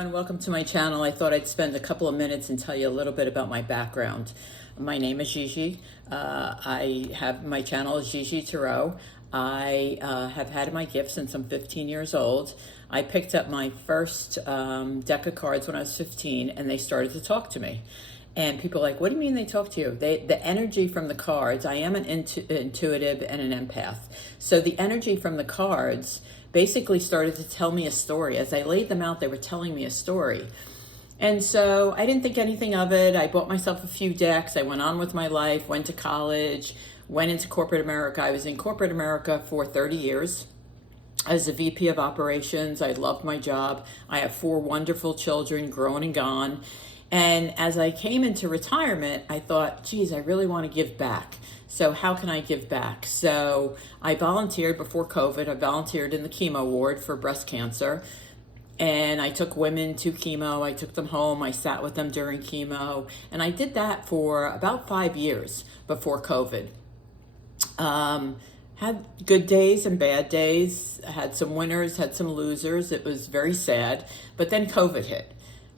everyone, welcome to my channel. I thought I'd spend a couple of minutes and tell you a little bit about my background. My name is GIGI. My channel is GIGI Tarot. I have had my gift since I'm 15 years old. I picked up my first deck of cards when I was 15 and they started to talk to me. And people are like, what do you mean they talk to you? The energy from the cards, I am an intuitive and an empath. So the energy from the cards basically started to tell me a story. As I laid them out, they were telling me a story. And so I didn't think anything of it. I bought myself a few decks. I went on with my life, went to college, went into corporate America. I was in corporate America for 30 years. As a VP of operations, I loved my job. I have 4 wonderful children, grown and gone. And as I came into retirement, I thought, geez, I really want to give back. So how can I give back? So I volunteered before COVID. I volunteered in the chemo ward for breast cancer. And I took women to chemo. I took them home. I sat with them during chemo. And I did that for about 5 years before COVID. Had good days and bad days. Had some winners, had some losers. It was very sad. But then COVID hit.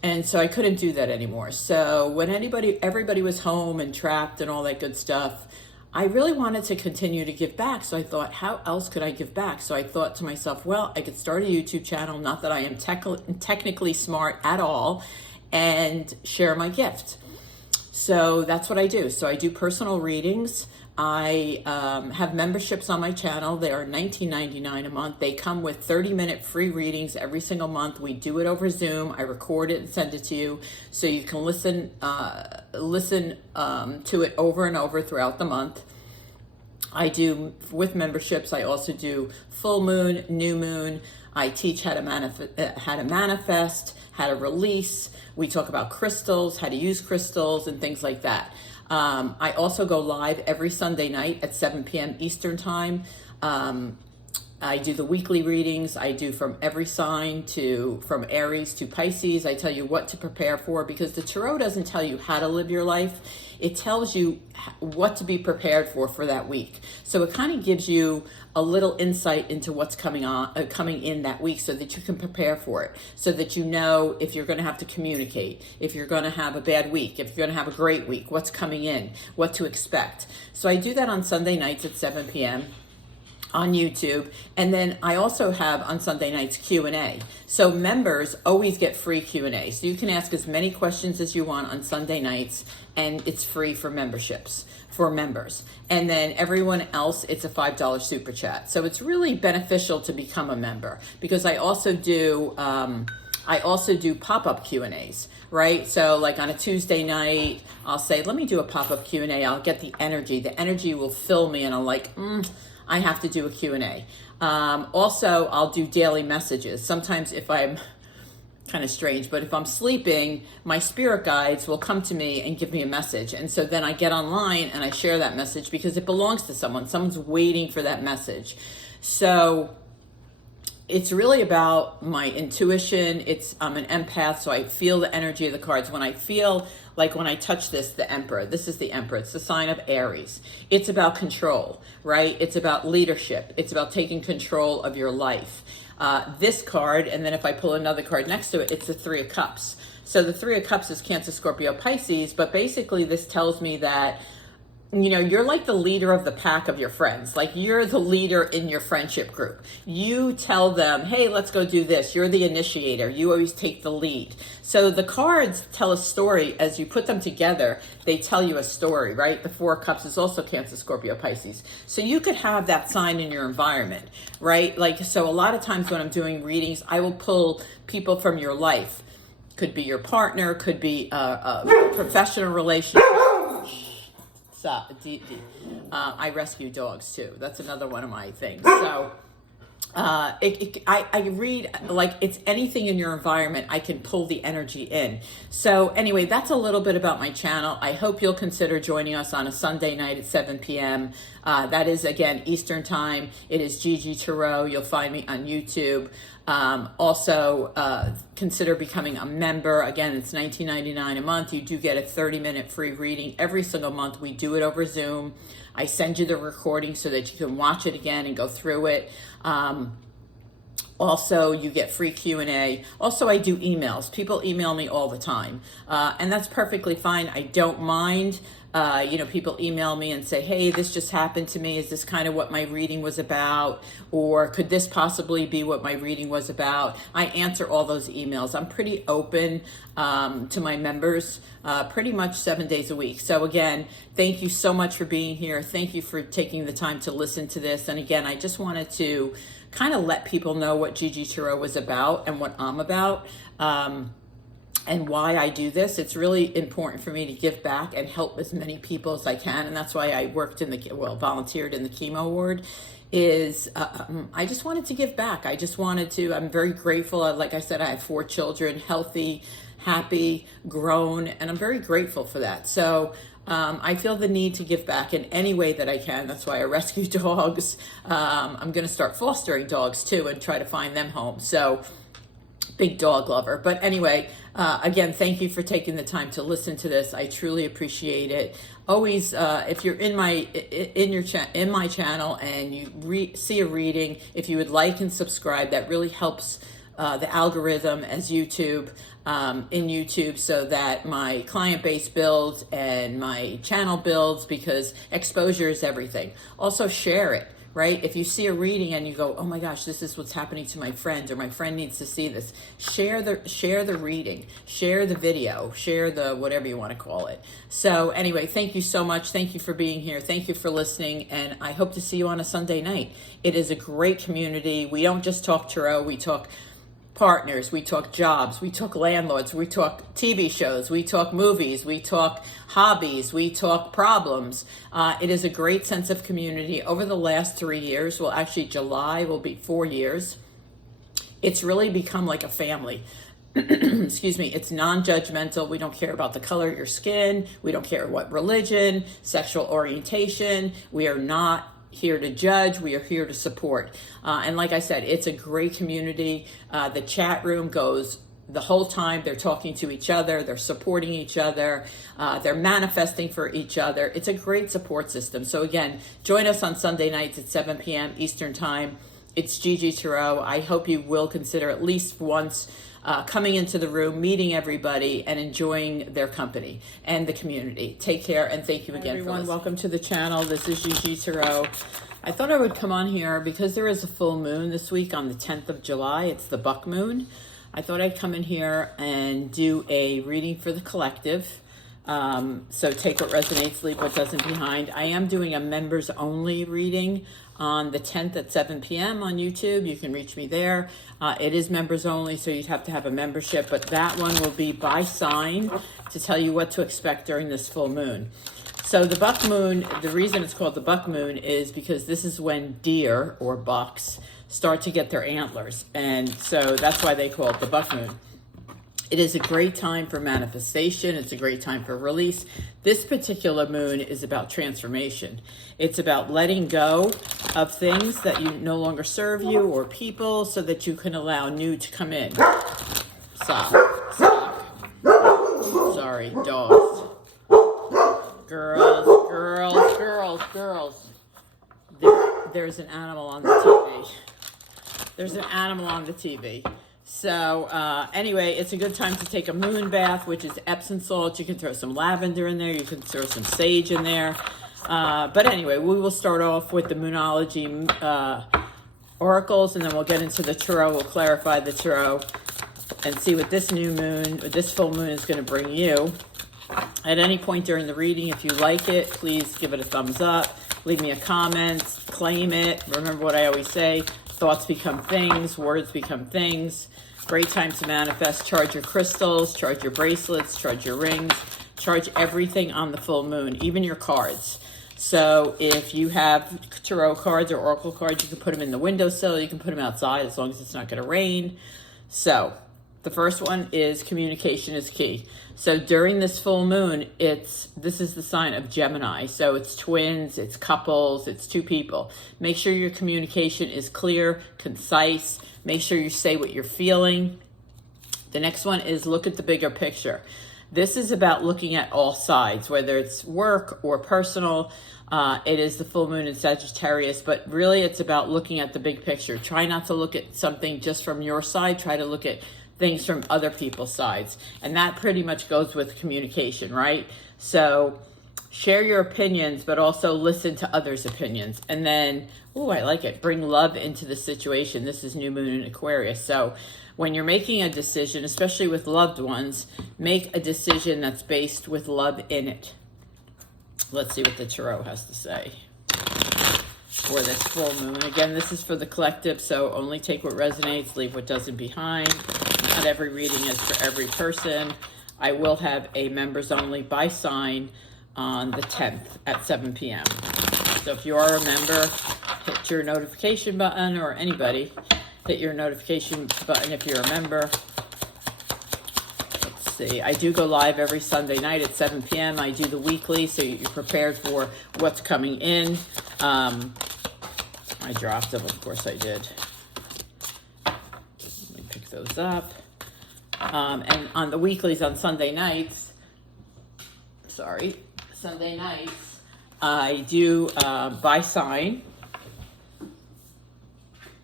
And so I couldn't do that anymore. So when everybody was home and trapped and all that good stuff, I really wanted to continue to give back. So I thought, how else could I give back? So I thought to myself, well, I could start a YouTube channel, not that I am technically smart at all, and share my gift. So that's what I do. So I do personal readings. I have memberships on my channel. They are $19.99 a month. They come with 30-minute free readings every single month. We do it over Zoom. I record it and send it to you so you can listen to it over and over throughout the month. I do, with memberships, I also do full moon, new moon. I teach how to manifest, how to release. We talk about crystals, how to use crystals, and things like that. I also go live every Sunday night at 7 p.m. Eastern Time. I do the weekly readings. I do from every sign from Aries to Pisces. I tell you what to prepare for, because the Tarot doesn't tell you how to live your life. It tells you what to be prepared for that week. So it kind of gives you a little insight into what's coming in that week, so that you can prepare for it, so that you know if you're going to have to communicate, if you're going to have a bad week, if you're going to have a great week, what's coming in, what to expect. So I do that on Sunday nights at 7 p.m. on YouTube. And then I also have on Sunday nights Q&A. So members always get free Q&A. So you can ask as many questions as you want on Sunday nights, and it's free for memberships, for members. And then everyone else, it's a $5 super chat. So it's really beneficial to become a member, because I also do pop-up Q&As, right? So like on a Tuesday night, I'll say, let me do a pop-up Q&A. I'll get the energy. The energy will fill me, and I'm like, I have to do a Q&A. Also, I'll do daily messages. Sometimes if I'm kind of strange, but if I'm sleeping, my spirit guides will come to me and give me a message. And so then I get online and I share that message, because it belongs to someone. Someone's waiting for that message. So it's really about my intuition. I'm an empath, so I feel the energy of the cards. When I feel like, when I touch the Emperor, this is the Emperor. It's the sign of Aries. It's about control, right? It's about leadership. It's about taking control of your life. This card, and then if I pull another card next to it, it's the 3 of Cups. So the 3 of Cups is Cancer, Scorpio, Pisces, but basically this tells me that, you know, you're like the leader of the pack of your friends. Like, you're the leader in your friendship group. You tell them, hey, let's go do this. You're the initiator. You always take the lead. So the cards tell a story. As you put them together, they tell you a story, right? The 4 of Cups is also Cancer, Scorpio, Pisces. So you could have that sign in your environment, right? Like, so a lot of times when I'm doing readings, I will pull people from your life. Could be your partner, could be a professional relationship. I rescue dogs too. That's another one of my things. So I read, like, it's anything in your environment, I can pull the energy in. So anyway, that's a little bit about my channel. I hope you'll consider joining us on a Sunday night at 7 p.m. That is, again, Eastern Time. It is GIGI Tarot. You'll find me on YouTube. Also, consider becoming a member. Again, it's $19.99 a month. You do get a 30-minute free reading every single month. We do it over Zoom. I send you the recording so that you can watch it again and go through it. Also, you get free Q&A. Also, I do emails. People email me all the time, and that's perfectly fine. I don't mind. People email me and say, hey, this just happened to me. Is this kind of what my reading was about? Or could this possibly be what my reading was about? I answer all those emails. I'm pretty open to my members pretty much 7 days a week. So again, thank you so much for being here. Thank you for taking the time to listen to this. And again, I just wanted to kind of let people know what GIGI Tarot was about and what I'm about. And why I do this. It's really important for me to give back and help as many people as I can. And that's why I volunteered in the chemo ward. I just wanted to give back. I'm very grateful. Like I said, I have 4 children, healthy, happy, grown, and I'm very grateful for that. So I feel the need to give back in any way that I can. That's why I rescue dogs. I'm going to start fostering dogs too and try to find them homes. So big dog lover. But anyway, again, thank you for taking the time to listen to this. I truly appreciate it. Always, if you're in my channel and you see a reading, if you would like and subscribe, that really helps the algorithm as YouTube in YouTube, so that my client base builds and my channel builds, because exposure is everything. Also, share it. Right? If you see a reading and you go, oh my gosh, this is what's happening to my friend, or my friend needs to see this, share the reading, share the video, share the whatever you want to call it. So anyway, thank you so much. Thank you for being here. Thank you for listening. And I hope to see you on a Sunday night. It is a great community. We don't just talk tarot, we talk partners, we talk jobs, we talk landlords, we talk TV shows, we talk movies, we talk hobbies, we talk problems. It is a great sense of community. Over the last 3 years, well, actually July will be 4 years, it's really become like a family. Excuse me. It's non-judgmental. We don't care about the color of your skin. We don't care what religion, sexual orientation. We are not here to judge. We are here to support. And like I said, it's a great community. The chat room goes the whole time. They're talking to each other. They're supporting each other. They're manifesting for each other. It's a great support system. So again, join us on Sunday nights at 7 p.m. Eastern Time. It's GIGI Tarot. I hope you will consider at least once coming into the room, meeting everybody, and enjoying their company and the community. Take care, and thank you again, everyone. Welcome to the channel. This is GIGI Tarot. I thought I would come on here because there is a full moon this week on the 10th of July. It's the buck moon. I thought I'd come in here and do a reading for the collective. So take what resonates, leave what doesn't behind. I am doing a members only reading on the 10th at 7 p.m. on YouTube. You can reach me there. It is members only, so you'd have to have a membership, but that one will be by sign to tell you what to expect during this full moon. So the buck moon, the reason it's called the buck moon is because this is when deer or bucks start to get their antlers. And so that's why they call it the buck moon. It is a great time for manifestation. It's a great time for release. This particular moon is about transformation. It's about letting go of things that you no longer serve you or people, so that you can allow new to come in. Stop. Sorry, dogs. Girls. There's an animal on the TV. There's an animal on the TV. So anyway, it's a good time to take a moon bath, which is Epsom salt. You can throw some lavender in there. You can throw some sage in there. But anyway, we will start off with the moonology oracles, and then we'll get into the tarot. We'll clarify the tarot and see what this new moon, or this full moon, is going to bring you. At any point during the reading, if you like it, please give it a thumbs up. Leave me a comment. Claim it. Remember what I always say. Thoughts become things. Words become things. Great time to manifest. Charge your crystals. Charge your bracelets. Charge your rings. Charge everything on the full moon, even your cards. So if you have tarot cards or oracle cards, you can put them in the windowsill. You can put them outside as long as it's not going to rain. So the first one is communication is key. So during this full moon, this is the sign of Gemini. So it's twins, it's couples, it's two people. Make sure your communication is clear, concise. Make sure you say what you're feeling. The next one is look at the bigger picture. this is about looking at all sides, whether it's work or personal. It is the full moon in Sagittarius, but really it's about looking at the big picture. Try not to look at something just from your side. Try to look at things from other people's sides. And that pretty much goes with communication, right? So share your opinions, but also listen to others' opinions. And then, oh, I like it, bring love into the situation. This is new moon in Aquarius. So when you're making a decision, especially with loved ones, make a decision that's based with love in it. Let's see what the Tarot has to say for this full moon. Again, this is for the collective, so only take what resonates, leave what doesn't behind. Not every reading is for every person. I will have a members only by sign on the 10th at 7 p.m. So if you are a member, hit your notification button, or anybody, hit your notification button if you're a member. Let's see. I do go live every Sunday night at 7 p.m. I do the weekly, so you're prepared for what's coming in. I dropped them, of course I did. Let me pick those up. And on the weeklies on Sunday nights, Sunday nights, I do by sign.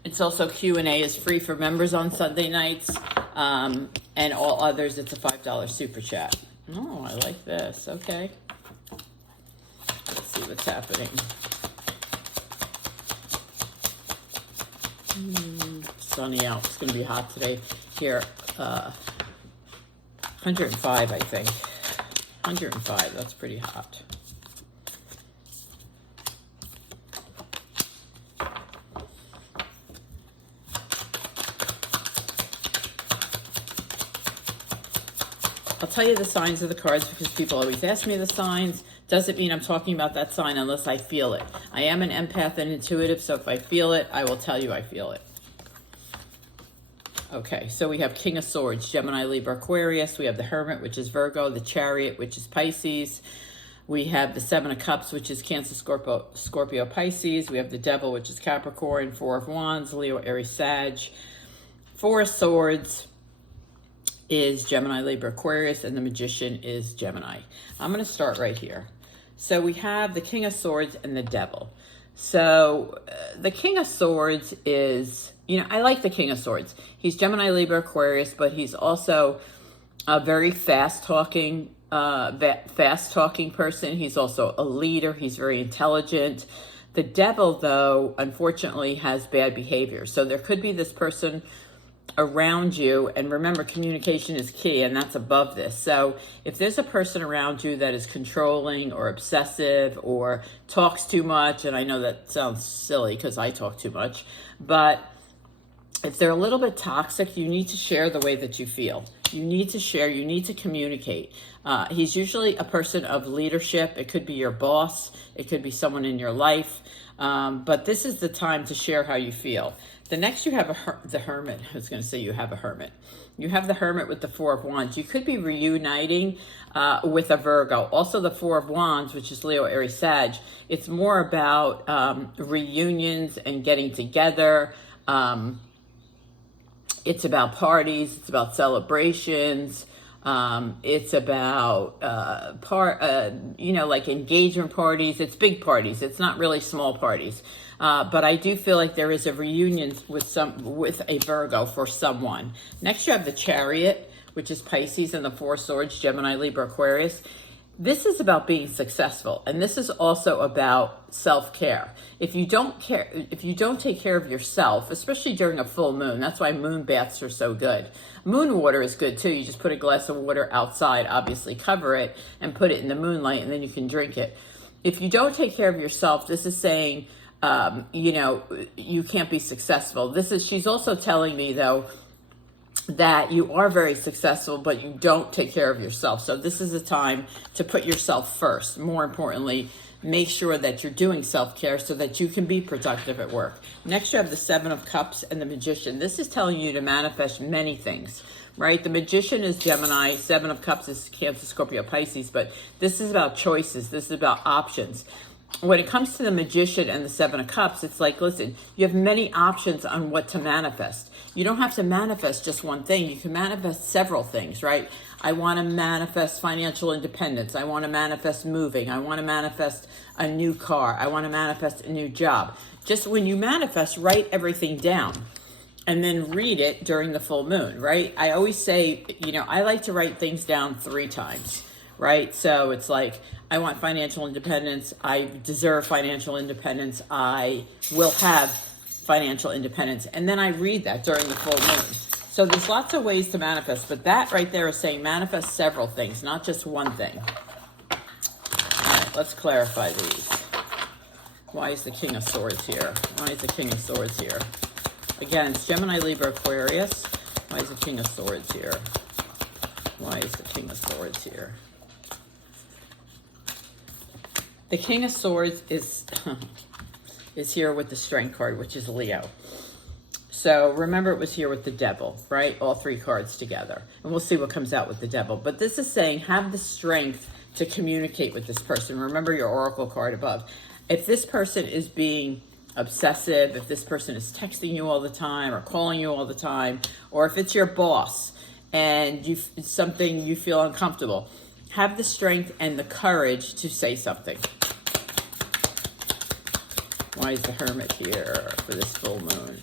It's also Q&A is free for members on Sunday nights, and all others, it's a $5 super chat. Oh, I like this. Okay. Let's see what's happening. Sunny out. It's going to be hot today here. 105, I think. 105. That's pretty hot. I'll tell you the signs of the cards because people always ask me the signs. Doesn't mean I'm talking about that sign unless I feel it. I am an empath and intuitive, so if I feel it, I will tell you I feel it. Okay, so we have King of Swords, Gemini, Libra, Aquarius. We have the Hermit, which is Virgo, the Chariot, which is Pisces. We have the Seven of Cups, which is Cancer, Scorpio, Pisces. We have the Devil, which is Capricorn, Four of Wands, Leo, Aries, Sag. Four of Swords is Gemini, Libra, Aquarius, and the Magician is Gemini. I'm going to start right here. So we have the King of Swords and the Devil. So the King of Swords is, I like the King of Swords. He's Gemini, Libra, Aquarius, but he's also a very fast-talking person. He's also a leader. He's very intelligent. The Devil, though, unfortunately, has bad behavior. So there could be this person around you, and remember, communication is key, and that's above this. So if there's a person around you that is controlling or obsessive or talks too much, and I know that sounds silly because I talk too much, but if they're a little bit toxic, you need to share the way that you feel. You need to share, you need to communicate. He's usually a person of leadership. It could be your boss, it could be someone in your life, but this is the time to share how you feel. The next you have the Hermit. I was going to say you have a Hermit. You have the Hermit with the Four of Wands. You could be reuniting with a Virgo. Also the Four of Wands, which is Leo, Aries, Sag. It's more about reunions and getting together. It's about parties. It's about celebrations. It's about like engagement parties. It's big parties. It's not really small parties. But I do feel like there is a reunion with a Virgo for someone. Next, you have the Chariot, which is Pisces, and the Four Swords, Gemini, Libra, Aquarius. This is about being successful, and this is also about self-care. If you don't take care of yourself, especially during a full moon, that's why moon baths are so good. Moon water is good too. You just put a glass of water outside, obviously cover it, and put it in the moonlight, and then you can drink it. If you don't take care of yourself, this is saying, you can't be successful. She's also telling me, though, that you are very successful, but you don't take care of yourself. So this is a time to put yourself first. More importantly, make sure that you're doing self-care so that you can be productive at work. Next, you have the Seven of Cups and the Magician. This is telling you to manifest many things, right? The Magician is Gemini. Seven of Cups is Cancer, Scorpio, Pisces. But this is about choices. This is about options. When it comes to the Magician and the Seven of Cups, it's like, listen, you have many options on what to manifest. you don't have to manifest just one thing. You can manifest several things, right? I want to manifest financial independence. I want to manifest moving. I want to manifest a new car. I want to manifest a new job. Just when you manifest, write everything down and then read it during the full moon, right? I always say, you know, I like to write things down 3 times, right? So it's like, I want financial independence. I deserve financial independence. I will have financial independence. And then I read that during the full moon. So there's lots of ways to manifest, but that right there is saying manifest several things, not just one thing. All right, let's clarify these. Why is the King of Swords here? Why is the King of Swords here? Again, it's Gemini, Libra, Aquarius. Why is the King of Swords here? Why is the King of Swords here? The King of Swords is here with the Strength card, which is Leo. So remember, it was here with the Devil, right? All 3 cards together. And we'll see what comes out with the Devil. But this is saying have the strength to communicate with this person. Remember your Oracle card above. If this person is being obsessive, if this person is texting you all the time or calling you all the time, or if it's your boss and it's something you feel uncomfortable, have the strength and the courage to say something. Why is the Hermit here for this full moon?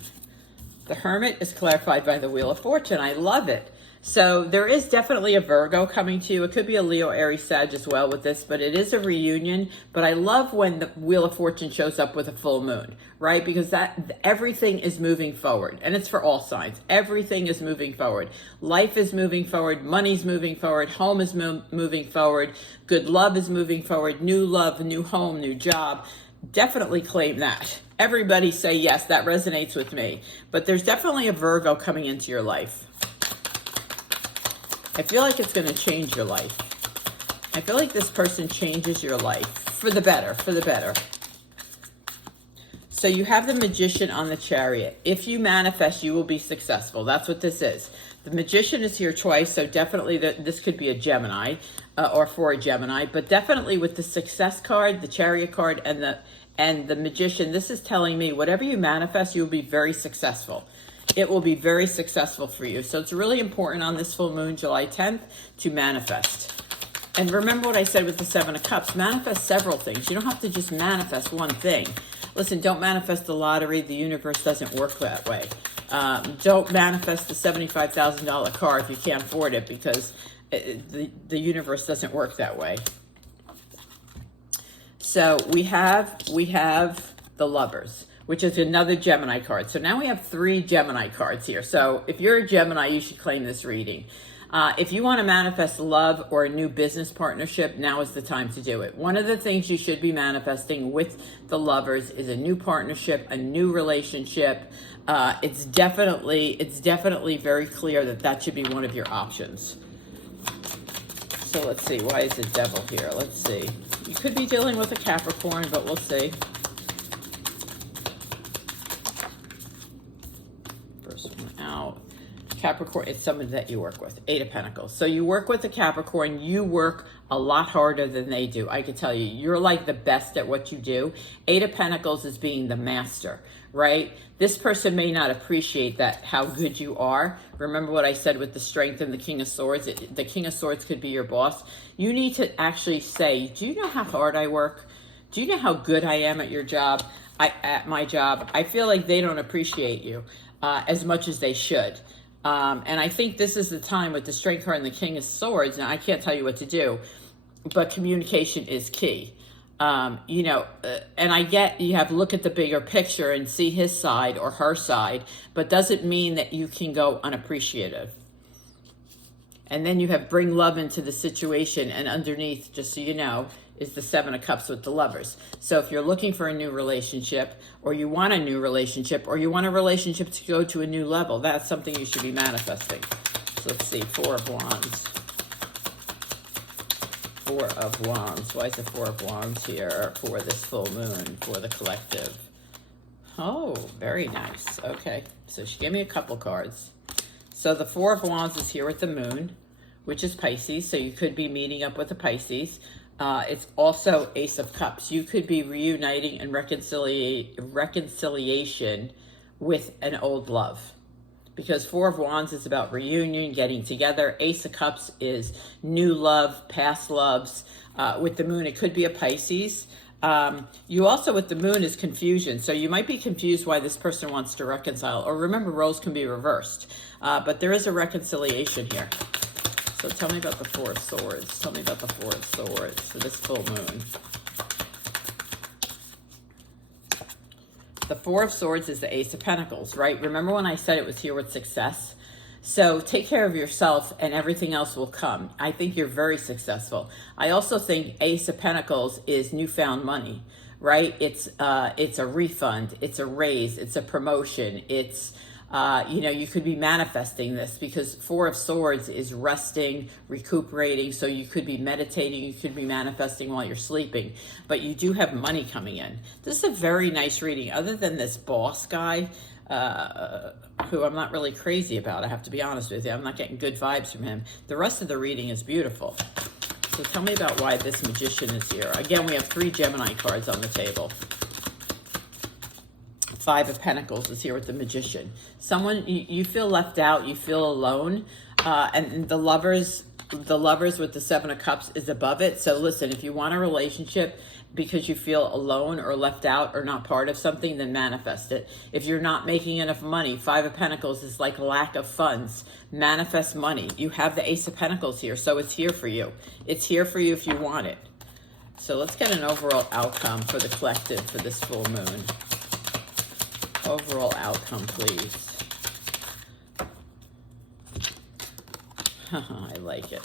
The Hermit is clarified by the Wheel of Fortune. I love it. So there is definitely a Virgo coming to you. It could be a Leo, Aries, Sag as well with this, but it is a reunion. But I love when the Wheel of Fortune shows up with a full moon, right? Because that everything is moving forward, and it's for all signs. Everything is moving forward. Life is moving forward. Money's moving forward. Home is moving forward. Good love is moving forward. New love, new home, new job. Definitely claim that. Everybody say, yes, that resonates with me. But there's definitely a Virgo coming into your life. I feel like it's going to change your life. I feel like this person changes your life for the better, for the better. So you have the Magician on the Chariot. If you manifest, you will be successful. That's what this is. The Magician is here twice, so definitely this could be a Gemini or for a Gemini, but definitely with the Success card, the Chariot card, and the Magician, this is telling me whatever you manifest, you will be very successful. It will be very successful for you. So it's really important on this full moon, July 10th, to manifest. And remember what I said with the 7 of Cups, manifest several things. You don't have to just manifest one thing. Listen, don't manifest the lottery. The universe doesn't work that way. Don't manifest the $75,000 car if you can't afford it, because the universe doesn't work that way. So we have the Lovers, which is another Gemini card. So now we have 3 Gemini cards here. So if you're a Gemini, you should claim this reading. If you want to manifest love or a new business partnership, now is the time to do it. One of the things you should be manifesting with the Lovers is a new partnership, a new relationship. It's definitely very clear that should be one of your options. So let's see, why is the Devil here? Let's see. You could be dealing with a Capricorn, but we'll see. First one out. Capricorn, it's someone that you work with. 8 of Pentacles. So you work with a Capricorn, you work a lot harder than they do. I can tell you, you're like the best at what you do. 8 of Pentacles is being the master, right? This person may not appreciate that, how good you are. Remember what I said with the Strength and the King of Swords? The King of Swords could be your boss. You need to actually say, do you know how hard I work? Do you know how good I am at your job? At my job? I feel like they don't appreciate you as much as they should. And I think this is the time with the Strength card and the King of Swords. Now, I can't tell you what to do, but communication is key. And I get you have to look at the bigger picture and see his side or her side, but doesn't mean that you can go unappreciative. And then you have bring love into the situation, and underneath, just so you know, is the 7 of Cups with the Lovers. So if you're looking for a new relationship, or you want a new relationship, or you want a relationship to go to a new level, that's something you should be manifesting. So let's see, 4 of Wands. 4 of Wands. Why is the 4 of Wands here for this full moon, for the collective? Oh, very nice. Okay, so she gave me a couple cards. So the 4 of Wands is here with the moon, which is Pisces. So you could be meeting up with a Pisces. It's also Ace of Cups. You could be reuniting and reconciliation with an old love, because Four of Wands is about reunion, getting together. Ace of Cups is new love, past loves. With the Moon, it could be a Pisces. You also, with the Moon, is confusion. So you might be confused why this person wants to reconcile. Or remember, roles can be reversed. But there is a reconciliation here. So tell me about the Four of Swords. Tell me about the Four of Swords for this full moon. The Four of Swords is the Ace of Pentacles, right? Remember when I said it was here with success? So take care of yourself and everything else will come. I think you're very successful. I also think Ace of Pentacles is newfound money, right? It's a refund, it's a raise, it's a promotion, it's you know, you could be manifesting this because Four of Swords is resting, recuperating. So you could be meditating, you could be manifesting while you're sleeping, but you do have money coming in. This is a very nice reading. Other than this boss guy, who I'm not really crazy about, I have to be honest with you. I'm not getting good vibes from him. The rest of the reading is beautiful. So tell me about why this Magician is here. Again, we have 3 Gemini cards on the table. Five of Pentacles is here with the Magician. Someone, you feel left out, you feel alone, and the lovers with the Seven of Cups is above it. So listen, if you want a relationship because you feel alone or left out or not part of something, then manifest it. If you're not making enough money, Five of Pentacles is like lack of funds. Manifest money. You have the Ace of Pentacles here, so it's here for you. It's here for you if you want it. So let's get an overall outcome for the collective for this full moon. Overall outcome, please. I like it.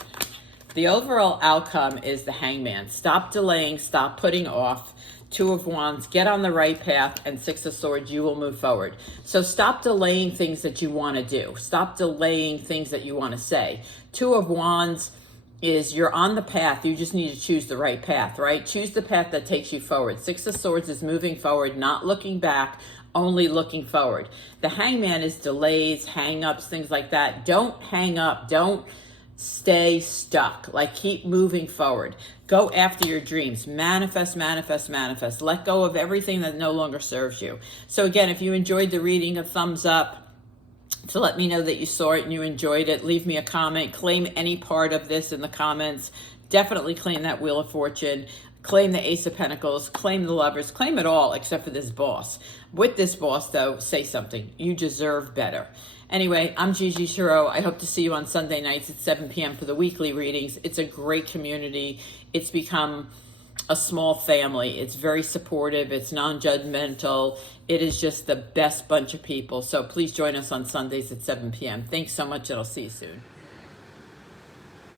The overall outcome is the Hangman. Stop delaying, stop putting off. Two of Wands, get on the right path, and Six of Swords, you will move forward. So stop delaying things that you want to do. Stop delaying things that you want to say. Two of Wands is you're on the path. You just need to choose the right path, right? Choose the path that takes you forward. Six of Swords is moving forward, not looking back, only looking forward. The Hangman is delays, hang-ups, things like that. Don't hang up. Don't stay stuck. Like, keep moving forward. Go after your dreams. Manifest, manifest, manifest. Let go of everything that no longer serves you. So again, if you enjoyed the reading, a thumbs up to let me know that you saw it and you enjoyed it. Leave me a comment. Claim any part of this in the comments. Definitely claim that Wheel of Fortune. Claim the Ace of Pentacles, claim the Lovers, claim it all except for this boss. With this boss, though, say something. You deserve better. Anyway, I'm GIGI Tarot. I hope to see you on Sunday nights at 7 p.m. for the weekly readings. It's a great community. It's become a small family. It's very supportive. It's non-judgmental. It is just the best bunch of people. So please join us on Sundays at 7 p.m. Thanks so much, and I'll see you soon.